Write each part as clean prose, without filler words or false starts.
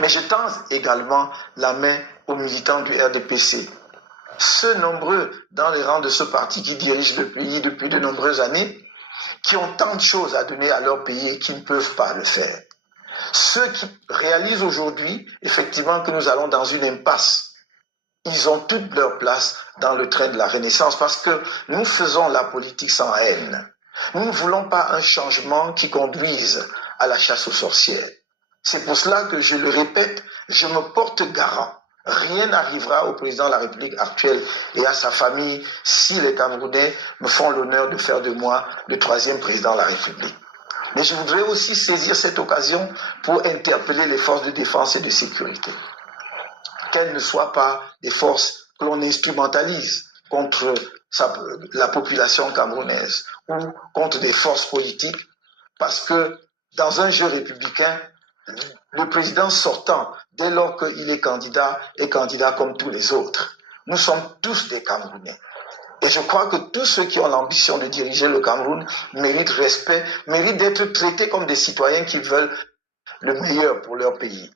Mais je tends également la main aux militants du RDPC, ceux nombreux dans les rangs de ce parti qui dirige le pays depuis de nombreuses années, qui ont tant de choses à donner à leur pays et qui ne peuvent pas le faire. Ceux qui réalisent aujourd'hui effectivement que nous allons dans une impasse, ils ont toute leur place dans le train de la Renaissance parce que nous faisons la politique sans haine. Nous ne voulons pas un changement qui conduise à la chasse aux sorcières. C'est pour cela que je le répète, je me porte garant. Rien n'arrivera au président de la République actuelle et à sa famille si les Camerounais me font l'honneur de faire de moi le 3e président de la République. Mais je voudrais aussi saisir cette occasion pour interpeller les forces de défense et de sécurité. Qu'elles ne soient pas des forces que l'on instrumentalise contre la population camerounaise ou contre des forces politiques, parce que dans un jeu républicain, le président sortant, dès lors qu'il est candidat comme tous les autres. Nous sommes tous des Camerounais. Et je crois que tous ceux qui ont l'ambition de diriger le Cameroun méritent respect, méritent d'être traités comme des citoyens qui veulent le meilleur pour leur pays.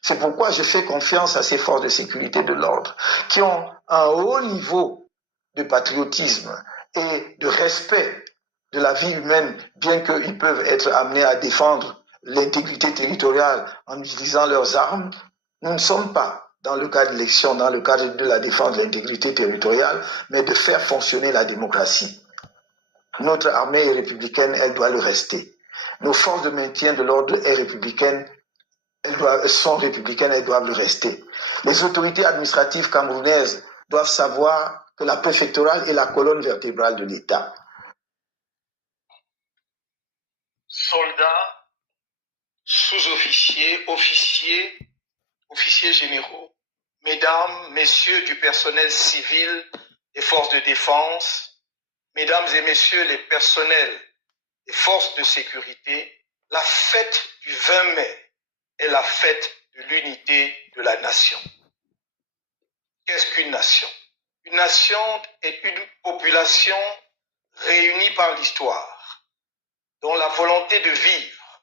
C'est pourquoi je fais confiance à ces forces de sécurité de l'ordre, qui ont un haut niveau de patriotisme et de respect de la vie humaine, bien qu'ils peuvent être amenés à défendre l'intégrité territoriale en utilisant leurs armes. Nous ne sommes pas dans le cadre de l'élection, dans le cadre de la défense de l'intégrité territoriale, mais de faire fonctionner la démocratie. Notre armée est républicaine, elle doit le rester. Nos forces de maintien de l'ordre sont républicaines, elles doivent le rester. Les autorités administratives camerounaises doivent savoir que la préfectorale est la colonne vertébrale de l'État. Soldats, sous-officiers, officiers généraux, mesdames, messieurs du personnel civil des forces de défense, mesdames et messieurs les personnels des forces de sécurité, la fête du 20 mai est la fête de l'unité de la nation. Qu'est-ce qu'une nation? Une nation est une population réunie par l'histoire, dont la volonté de vivre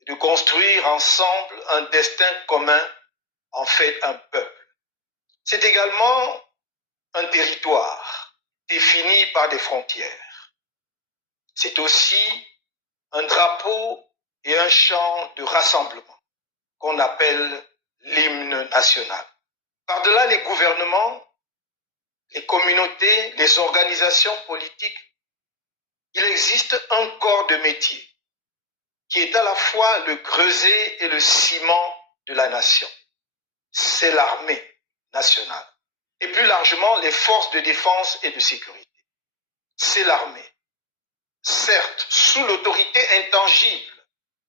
et de construire ensemble un destin commun en fait un peuple. C'est également un territoire défini par des frontières. C'est aussi un drapeau et un chant de rassemblement qu'on appelle l'hymne national. Par-delà les gouvernements, les communautés, les organisations politiques, il existe un corps de métier qui est à la fois le creuset et le ciment de la nation. C'est l'armée nationale. Et plus largement, les forces de défense et de sécurité. C'est l'armée. Certes, sous l'autorité intangible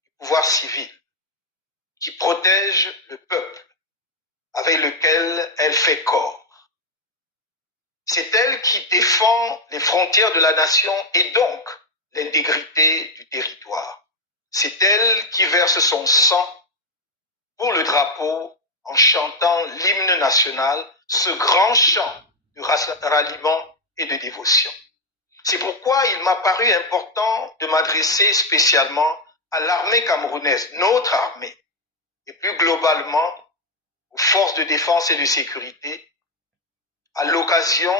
du pouvoir civil, qui protège le peuple, avec lequel elle fait corps. C'est elle qui défend les frontières de la nation et donc l'intégrité du territoire. C'est elle qui verse son sang pour le drapeau en chantant l'hymne national, ce grand chant de ralliement et de dévotion. C'est pourquoi il m'a paru important de m'adresser spécialement à l'armée camerounaise, notre armée, et plus globalement aux forces de défense et de sécurité, à l'occasion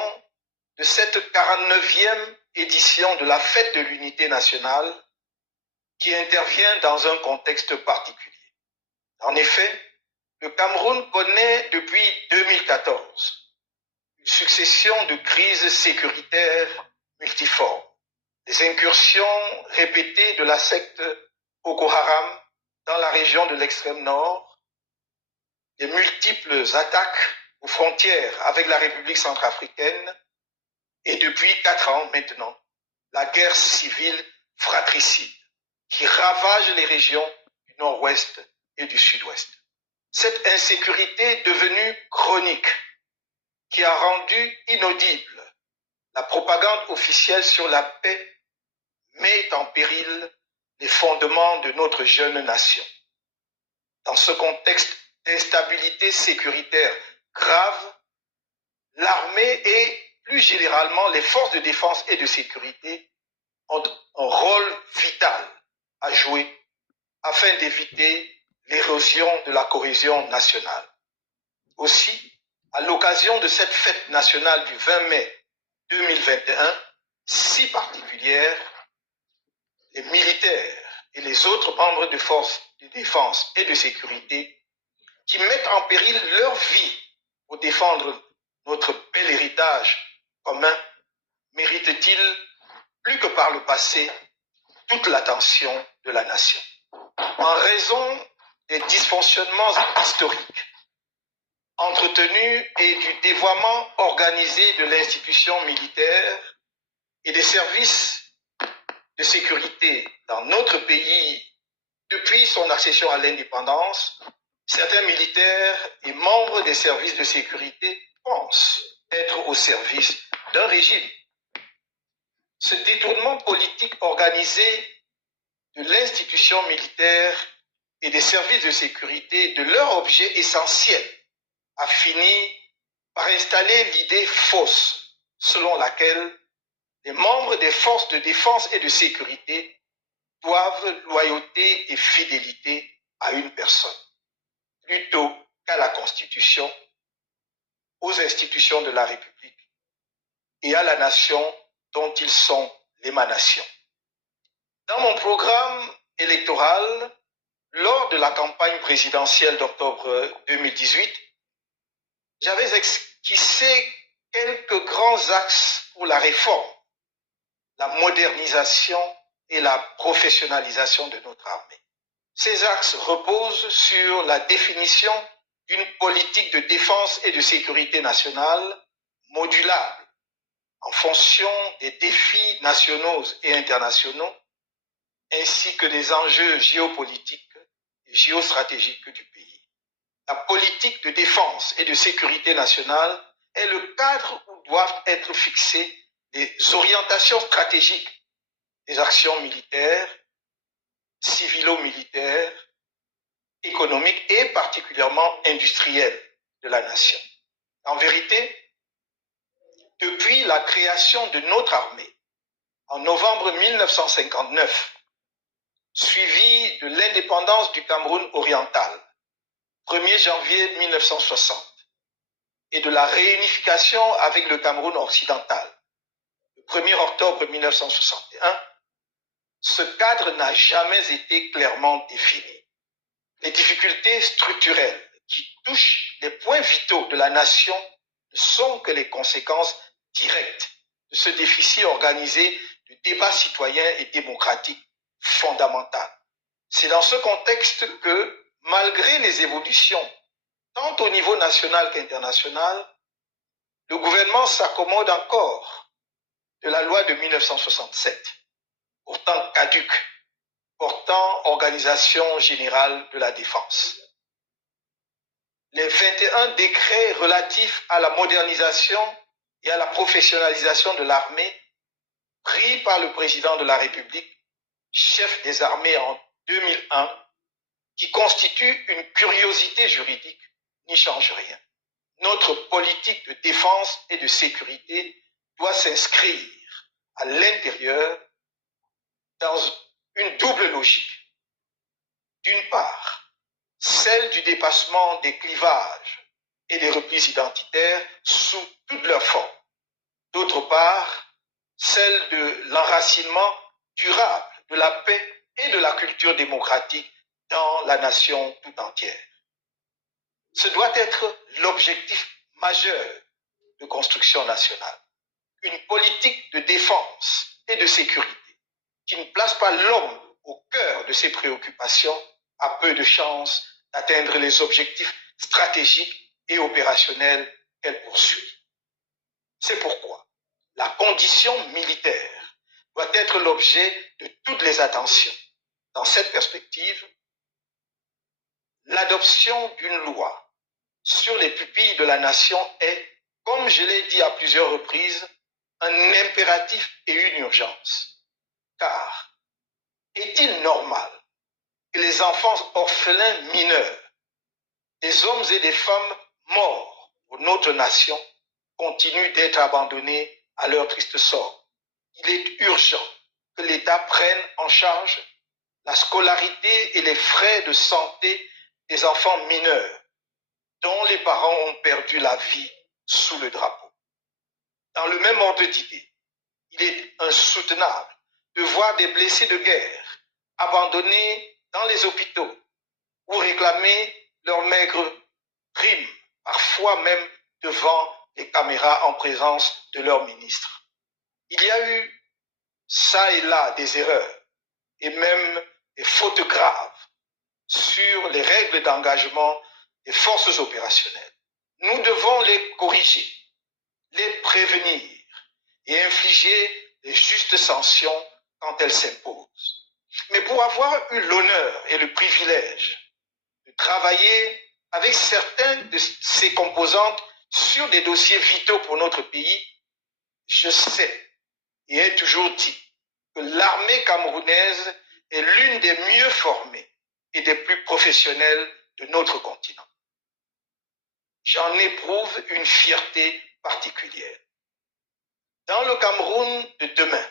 de cette 49e édition de la fête de l'unité nationale qui intervient dans un contexte particulier. En effet, le Cameroun connaît depuis 2014 une succession de crises sécuritaires multiformes. Les incursions répétées de la secte Boko Haram dans la région de l'extrême nord, les multiples attaques aux frontières avec la République centrafricaine et depuis 4 ans maintenant, la guerre civile fratricide qui ravage les régions du nord-ouest et du sud-ouest. Cette insécurité devenue chronique qui a rendu inaudible la propagande officielle sur la paix met en péril les fondements de notre jeune nation. Dans ce contexte d'instabilité sécuritaire grave, l'armée et plus généralement les forces de défense et de sécurité ont un rôle vital à jouer afin d'éviter l'érosion de la cohésion nationale. Aussi, à l'occasion de cette fête nationale du 20 mai 2021, si particulière, les militaires et les autres membres de forces de défense et de sécurité qui mettent en péril leur vie pour défendre notre bel héritage commun méritent-ils, plus que par le passé, toute l'attention de la nation. En raison des dysfonctionnements historiques entretenus et du dévoiement organisé de l'institution militaire et des services de sécurité dans notre pays depuis son accession à l'indépendance, certains militaires et membres des services de sécurité pensent être au service d'un régime. Ce détournement politique organisé de l'institution militaire et des services de sécurité de leur objet essentiel a fini par installer l'idée fausse selon laquelle les membres des forces de défense et de sécurité doivent loyauté et fidélité à une personne, plutôt qu'à la Constitution, aux institutions de la République et à la nation dont ils sont l'émanation. Dans mon programme électoral, lors de la campagne présidentielle d'octobre 2018, j'avais esquissé quelques grands axes pour la réforme, la modernisation et la professionnalisation de notre armée. Ces axes reposent sur la définition d'une politique de défense et de sécurité nationale modulable en fonction des défis nationaux et internationaux, ainsi que des enjeux géopolitiques et géostratégiques du pays. La politique de défense et de sécurité nationale est le cadre où doivent être fixées les orientations stratégiques des actions militaires, civilo-militaires, économiques et particulièrement industrielles de la nation. En vérité, depuis la création de notre armée en novembre 1959, suivi de l'indépendance du Cameroun oriental, 1er janvier 1960, et de la réunification avec le Cameroun occidental, le 1er octobre 1961, ce cadre n'a jamais été clairement défini. Les difficultés structurelles qui touchent les points vitaux de la nation ne sont que les conséquences directes de ce déficit organisé de débat citoyen et démocratique fondamental. C'est dans ce contexte que, malgré les évolutions, tant au niveau national qu'international, le gouvernement s'accommode encore de la loi de 1967, pourtant caduque, portant Organisation générale de la défense. Les 21 décrets relatifs à la modernisation et à la professionnalisation de l'armée, pris par le président de la République, chef des armées en 2001, qui constituent une curiosité juridique, n'y changent rien. Notre politique de défense et de sécurité doit s'inscrire à l'intérieur dans une double logique. D'une part, celle du dépassement des clivages et des replis identitaires sous toutes leurs formes. D'autre part, celle de l'enracinement durable de la paix et de la culture démocratique dans la nation tout entière. Ce doit être l'objectif majeur de construction nationale. Une politique de défense et de sécurité qui ne place pas l'homme au cœur de ses préoccupations a peu de chances d'atteindre les objectifs stratégiques et opérationnels qu'elle poursuit. C'est pourquoi la condition militaire doit être l'objet de toutes les attentions. Dans cette perspective, l'adoption d'une loi sur les pupilles de la nation est, comme je l'ai dit à plusieurs reprises, un impératif et une urgence. Car est-il normal que les enfants orphelins mineurs, des hommes et des femmes morts pour notre nation, continuent d'être abandonnés à leur triste sort? Il est urgent que l'État prenne en charge la scolarité et les frais de santé des enfants mineurs dont les parents ont perdu la vie sous le drapeau. Dans le même ordre d'idée, il est insoutenable de voir des blessés de guerre abandonnés dans les hôpitaux ou réclamer leur maigre prime, parfois même devant les caméras en présence de leur ministre. Il y a eu ça et là des erreurs et même des fautes graves sur les règles d'engagement des forces opérationnelles. Nous devons les corriger, les prévenir et infliger les justes sanctions quand elles s'imposent. Mais pour avoir eu l'honneur et le privilège de travailler avec certaines de ces composantes sur des dossiers vitaux pour notre pays, je sais et ai toujours dit que l'armée camerounaise est l'une des mieux formées et des plus professionnelles de notre continent. J'en éprouve une fierté particulière. Dans le Cameroun de demain,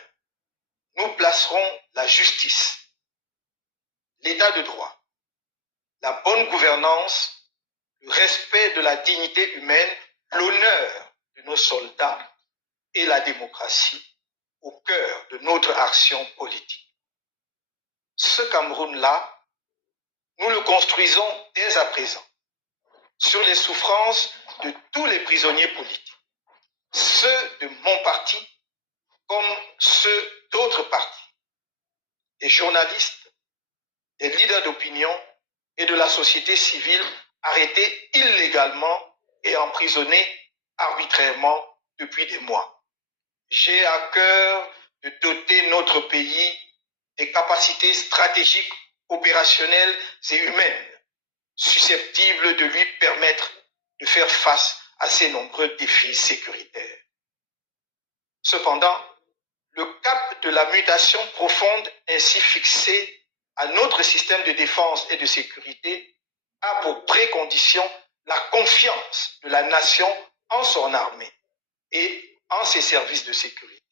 nous placerons la justice, l'état de droit, la bonne gouvernance, le respect de la dignité humaine, l'honneur de nos soldats et la démocratie au cœur de notre action politique. Ce Cameroun-là, nous le construisons dès à présent sur les souffrances de tous les prisonniers politiques, ceux de mon parti comme ceux d'autres partis, des journalistes, des leaders d'opinion et de la société civile arrêtés illégalement et emprisonnés arbitrairement depuis des mois. J'ai à cœur de doter notre pays des capacités stratégiques, opérationnelles et humaines susceptibles de lui permettre de faire face à ces nombreux défis sécuritaires. Cependant, le cap de la mutation profonde ainsi fixé à notre système de défense et de sécurité a pour précondition la confiance de la nation en son armée et en ses services de sécurité.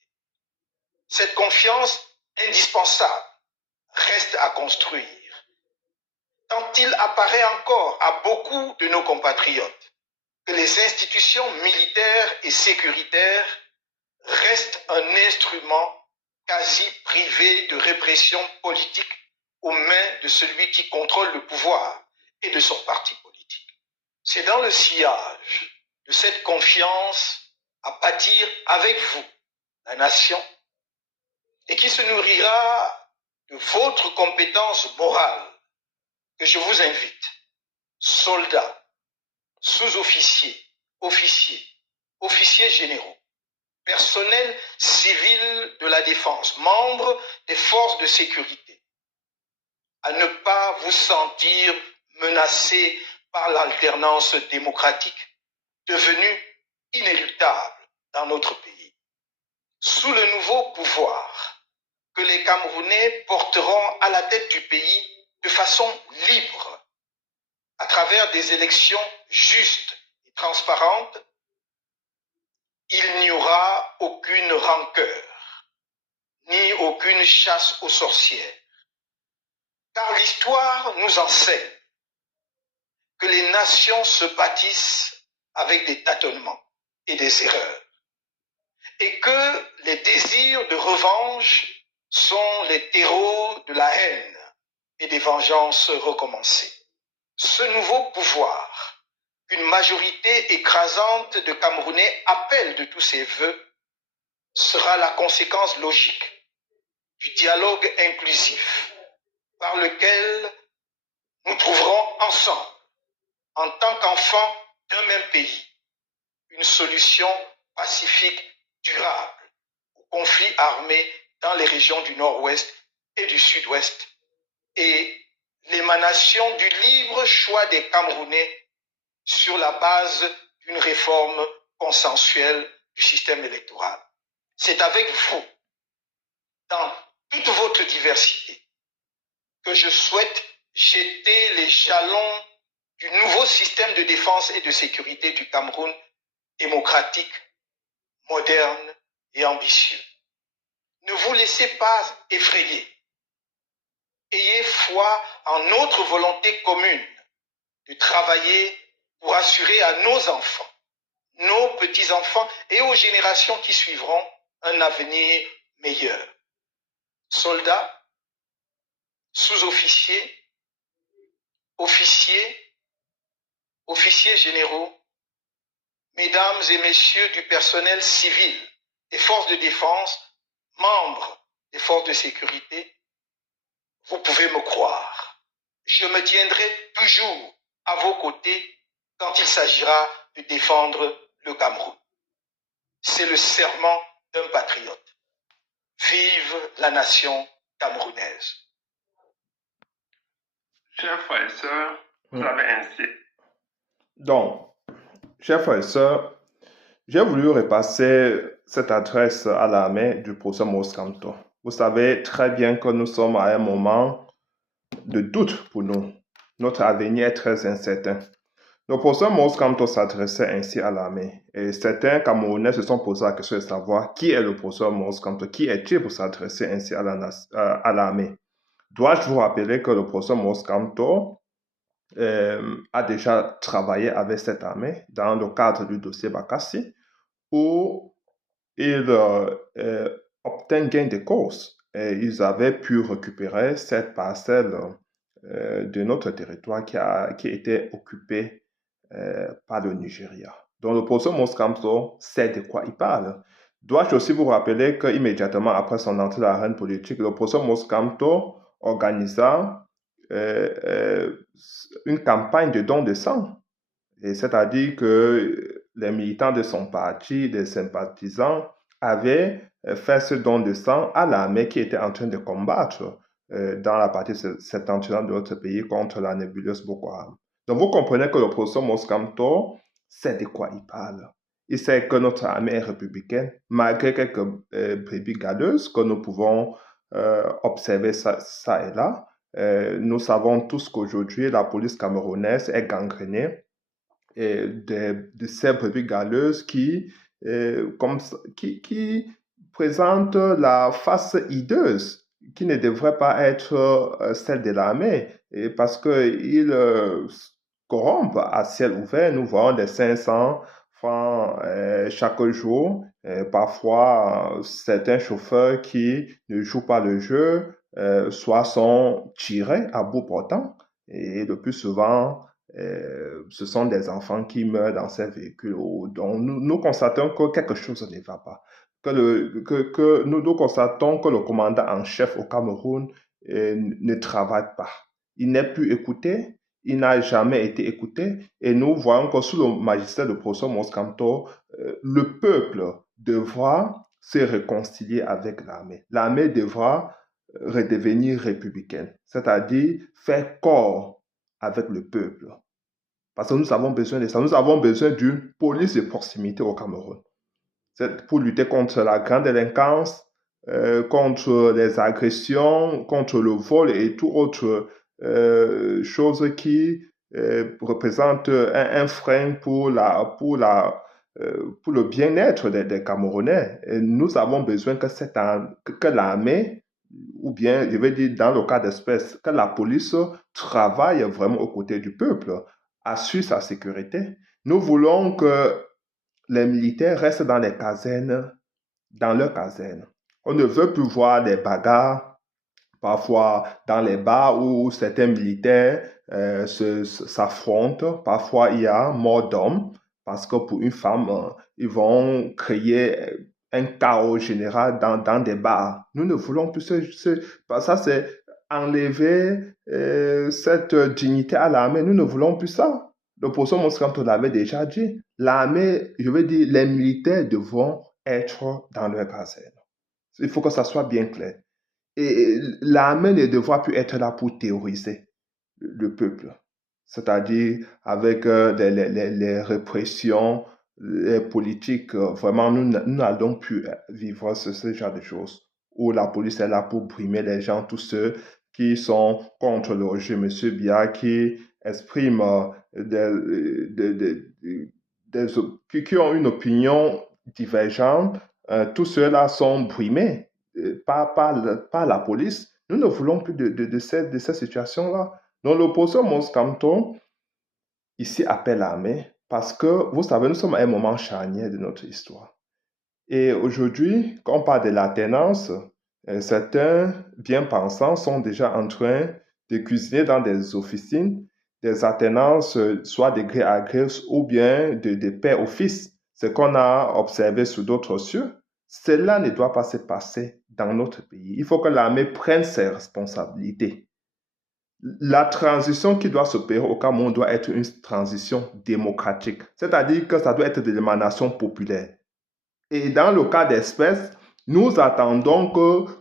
Cette confiance indispensable reste à construire, tant il apparaît encore à beaucoup de nos compatriotes que les institutions militaires et sécuritaires restent un instrument quasi privé de répression politique aux mains de celui qui contrôle le pouvoir et de son parti politique. C'est dans le sillage de cette confiance à bâtir avec vous la nation et qui se nourrira de votre compétence morale que je vous invite, soldats, sous-officiers, officiers, officiers généraux, personnel civil de la défense, membres des forces de sécurité, à ne pas vous sentir menacés par l'alternance démocratique devenue inéluctable dans notre pays. Sous le nouveau pouvoir que les Camerounais porteront à la tête du pays de façon libre, à travers des élections justes et transparentes, il n'y aura aucune rancœur, ni aucune chasse aux sorcières. Car l'histoire nous enseigne que les nations se bâtissent avec des tâtonnements et des erreurs, et que les désirs de revanche sont les terreaux de la haine et des vengeances recommencées. Ce nouveau pouvoir, qu'une majorité écrasante de Camerounais appelle de tous ses vœux, sera la conséquence logique du dialogue inclusif par lequel nous trouverons ensemble, en tant qu'enfants d'un même pays, une solution pacifique durable au conflit armé dans les régions du Nord-Ouest et du Sud-Ouest et l'émanation du libre choix des Camerounais sur la base d'une réforme consensuelle du système électoral. C'est avec vous, dans toute votre diversité, que je souhaite jeter les jalons du nouveau système de défense et de sécurité du Cameroun démocratique, moderne et ambitieux. Ne vous laissez pas effrayer. Ayez foi en notre volonté commune de travailler pour assurer à nos enfants, nos petits-enfants et aux générations qui suivront un avenir meilleur. Soldats, sous-officiers, officiers, officiers généraux, mesdames et messieurs du personnel civil, des forces de défense, membres des forces de sécurité, vous pouvez me croire, je me tiendrai toujours à vos côtés quand il s'agira de défendre le Cameroun. C'est le serment d'un patriote. Vive la nation camerounaise. Chers frères et sœurs, vous avez ainsi. Donc, chers frères et sœurs, j'ai voulu repasser cette adresse à la main du professeur Maurice Kamto. Vous savez très bien que nous sommes à un moment de doute pour nous. Notre avenir est très incertain. Le professeur Maurice Kamto s'adressait ainsi à la main. Et certains Camerounais se sont posé la question de savoir qui est le professeur Maurice Kamto, qui est-il pour s'adresser ainsi à la main. Dois-je vous rappeler que le professeur Maurice Kamto a déjà travaillé avec cette armée dans le cadre du dossier Bakassi, où il obtint gain de cause. Et ils avaient pu récupérer cette parcelle de notre territoire qui était occupée par le Nigeria. Donc le professeur Maurice Kamto sait de quoi il parle. Dois-je aussi vous rappeler qu'immédiatement après son entrée dans l'arène politique, le professeur Maurice Kamto organisa une campagne de don de sang. Et c'est-à-dire que les militants de son parti, les sympathisants, avaient fait ce don de sang à l'armée qui était en train de combattre dans la partie septentrionale de notre pays contre la nébuleuse Boko Haram. Donc vous comprenez que le professeur Maurice Kamto sait de quoi il parle. Il sait que notre armée est républicaine, malgré quelques brebis galeuses que nous pouvons observer ça et là. Nous savons tous qu'aujourd'hui, la police camerounaise est gangrénée de ces brebis galeuses qui présentent la face hideuse, qui ne devrait pas être celle de l'armée, parce qu'ils corrompent à ciel ouvert. Nous voyons des 500 francs chaque jour. Parfois, certains chauffeurs qui ne jouent pas le jeu, soit sont tirés à bout portant, et le plus souvent, ce sont des enfants qui meurent dans ces véhicules. Donc, nous constatons que quelque chose ne va pas. Nous constatons que le commandant en chef au Cameroun ne travaille pas. Il n'est plus écouté. Il n'a jamais été écouté. Et nous voyons que sous le magistère du professeur Maurice Kamto, le peuple devra se réconcilier avec l'armée. L'armée devra redevenir républicaine, c'est-à-dire faire corps avec le peuple. Parce que nous avons besoin de ça. Nous avons besoin d'une police de proximité au Cameroun. C'est pour lutter contre la grande délinquance, contre les agressions, contre le vol et toute autre chose qui représente un frein pour le bien-être des Camerounais. Et nous avons besoin que l'armée, ou bien, je vais dire dans le cas d'espèce, que la police travaille vraiment aux côtés du peuple, assure sa sécurité. Nous voulons que les militaires restent dans les casernes, dans leurs casernes. On ne veut plus voir des bagarres, parfois dans les bars où certains militaires s'affrontent. Parfois, il y a mort d'hommes, parce que pour une femme, ils vont créer un chaos général dans des bars. Nous ne voulons plus ça, c'est enlever cette dignité à l'armée. Nous ne voulons plus ça. Le professeur Maurice Kamto l'avait déjà dit. L'armée, je veux dire, les militaires devront être dans leur caserne. Il faut que ça soit bien clair. Et l'armée ne devra plus être là pour terroriser le peuple. C'est-à-dire avec les répressions, les politiques. Vraiment, nous n'allons plus vivre ce genre de choses. Où la police est là pour brimer les gens, tous ceux qui sont contre le régime, M. Biya, qui expriment qui ont une opinion divergente, tous ceux-là sont brimés par la police. Nous ne voulons plus de cette situation-là. Donc le professeur Maurice Kamto ici appelle l'armée parce que, vous savez, nous sommes à un moment charnière de notre histoire. Et aujourd'hui, quand on parle de l'alternance, certains bien-pensants sont déjà en train de cuisiner dans des officines des alternances, soit de gré à gré ou bien de père au fils. Ce qu'on a observé sur d'autres cieux, cela ne doit pas se passer dans notre pays. Il faut que l'armée prenne ses responsabilités. La transition qui doit s'opérer au Cameroun doit être une transition démocratique, c'est-à-dire que ça doit être de l'émanation populaire. Et dans le cas d'espèce, nous attendons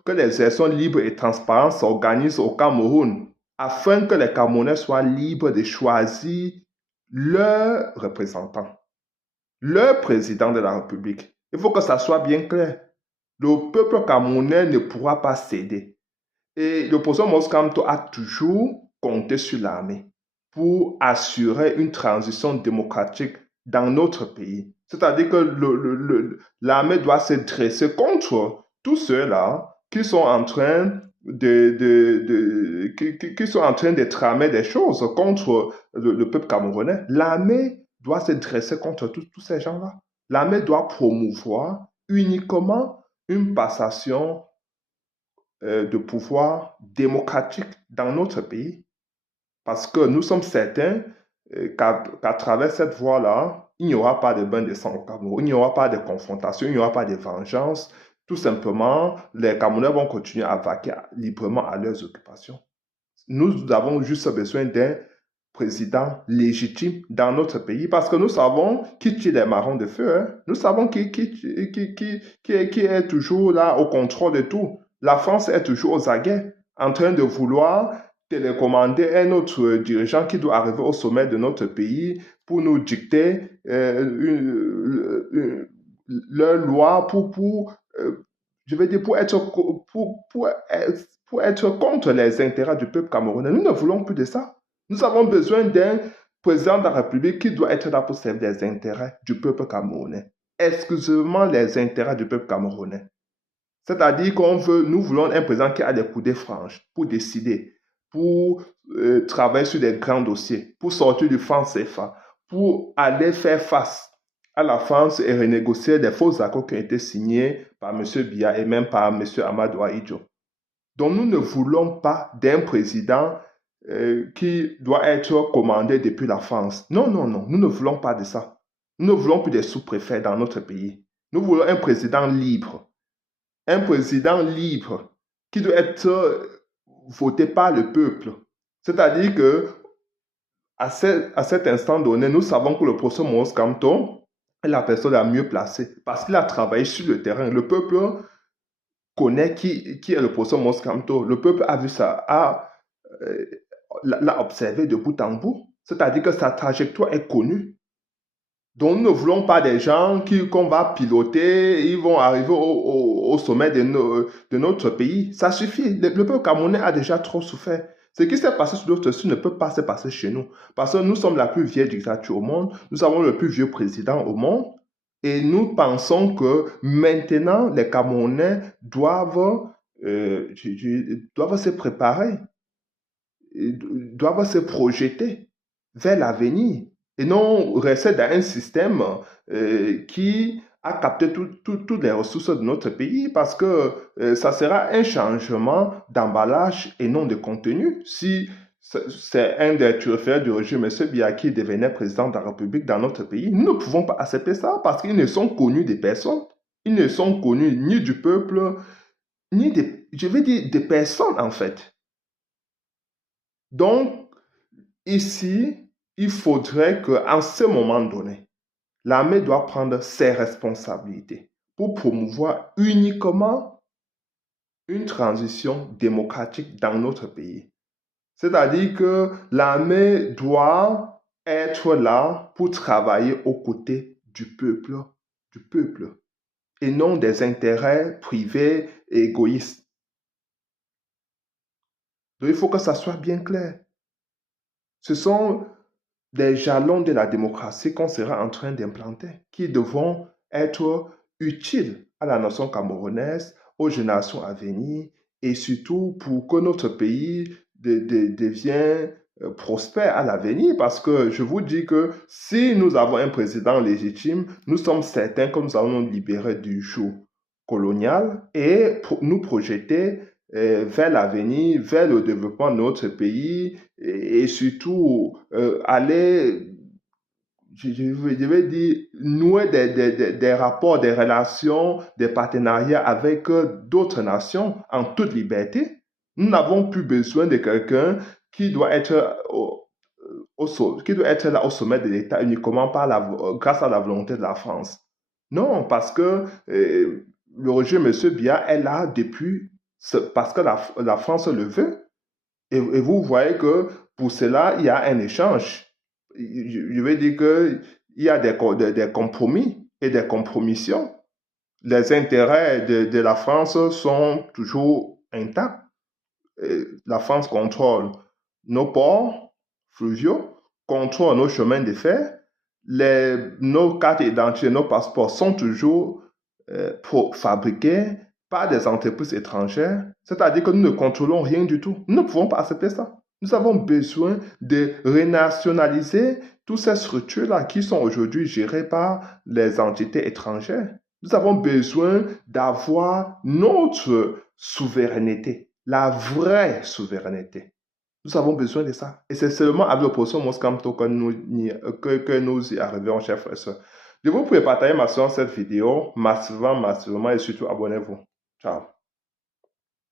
que les élections libres et transparentes s'organisent au Cameroun afin que les Camerounais soient libres de choisir leurs représentants, leur président de la République. Il faut que ça soit bien clair. Le peuple camerounais ne pourra pas céder. Et le président Moïse Kamto a toujours compté sur l'armée pour assurer une transition démocratique dans notre pays. C'est-à-dire que l'armée doit se dresser contre tous ceux-là qui sont en train qui sont en train de tramer des choses contre le peuple camerounais. L'armée doit se dresser contre tous ces gens-là. L'armée doit promouvoir uniquement une passation de pouvoir démocratique dans notre pays. Parce que nous sommes certains qu'à travers cette voie-là, il n'y aura pas de bain de sang au Cameroun, il n'y aura pas de confrontation, il n'y aura pas de vengeance. Tout simplement, les Camerounais vont continuer à vaquer librement à leurs occupations. Nous avons juste besoin d'un président légitime dans notre pays parce que nous savons qui tire les marrons de feu. Hein. Nous savons qui est toujours là au contrôle de tout. La France est toujours aux aguets, en train de vouloir télécommander un autre dirigeant qui doit arriver au sommet de notre pays pour nous dicter leur loi je veux dire, pour être contre les intérêts du peuple camerounais. Nous ne voulons plus de ça. Nous avons besoin d'un président de la République qui doit être là pour servir les intérêts du peuple camerounais. Exclusivement les intérêts du peuple camerounais. C'est-à-dire nous voulons un président qui a des coudées franches pour décider, pour travailler sur des grands dossiers, pour sortir du franc CFA, pour aller faire face à la France et renégocier des faux accords qui ont été signés par M. Biya et même par M. Amadou Ahidjo. Donc nous ne voulons pas d'un président qui doit être commandé depuis la France. Non, nous ne voulons pas de ça. Nous ne voulons plus des sous-préfets dans notre pays. Nous voulons un président libre. Un président libre qui doit être voté par le peuple. C'est-à-dire que à cet instant donné, nous savons que le professeur Moïse Kamto est la personne la mieux placée parce qu'il a travaillé sur le terrain. Le peuple connaît qui est le professeur Moïse Kamto. Le peuple a vu ça, l'a observé de bout en bout. C'est-à-dire que sa trajectoire est connue. Donc, nous ne voulons pas des gens qu'on va piloter, ils vont arriver au sommet de notre pays. Ça suffit. Le peuple camerounais a déjà trop souffert. Ce qui s'est passé sur d'autres cieux ne peut pas se passer chez nous. Parce que nous sommes la plus vieille dictature au monde. Nous avons le plus vieux président au monde. Et nous pensons que maintenant, les Camerounais doivent se préparer, doivent se projeter vers l'avenir. Et non rester dans un système qui a capté toutes les ressources de notre pays parce que ça sera un changement d'emballage et non de contenu. Si c'est un des turfeurs du régime, M. Biya, qui devenait président de la République dans notre pays, nous ne pouvons pas accepter ça parce qu'ils ne sont connus des personnes. Ils ne sont connus ni du peuple, ni des personnes en fait. Donc, ici, il faudrait qu'en ce moment donné, l'armée doit prendre ses responsabilités pour promouvoir uniquement une transition démocratique dans notre pays. C'est-à-dire que l'armée doit être là pour travailler aux côtés du peuple, et non des intérêts privés et égoïstes. Donc, il faut que ça soit bien clair. Ce sont des jalons de la démocratie qu'on sera en train d'implanter, qui devront être utiles à la nation camerounaise, aux générations à venir, et surtout pour que notre pays devienne prospère à l'avenir, parce que je vous dis que si nous avons un président légitime, nous sommes certains que nous allons nous libérer du joug colonial et nous projeter vers l'avenir, vers le développement de notre pays et surtout aller, je vais dire, nouer des rapports, des relations, des partenariats avec d'autres nations en toute liberté. Nous n'avons plus besoin de quelqu'un qui doit être qui doit être là au sommet de l'État uniquement grâce à la volonté de la France. Non, parce que le régime M. Biya est là depuis, parce que la France le veut. Et vous voyez que pour cela, il y a un échange. Je veux dire qu'il y a des compromis et des compromissions. Les intérêts de la France sont toujours intacts. La France contrôle nos ports fluviaux, contrôle nos chemins de fer. Nos cartes d'identité, nos passeports sont toujours fabriqués par des entreprises étrangères. C'est-à-dire que nous ne contrôlons rien du tout. Nous ne pouvons pas accepter ça. Nous avons besoin de renationaliser toutes ces structures-là qui sont aujourd'hui gérées par les entités étrangères. Nous avons besoin d'avoir notre souveraineté, la vraie souveraineté. Nous avons besoin de ça. Et c'est seulement avec l'opposition Moscamto que nous y arrivons, chers frères et sœurs. Je vous prie de partager cette vidéo massivement et surtout abonnez-vous. Ciao.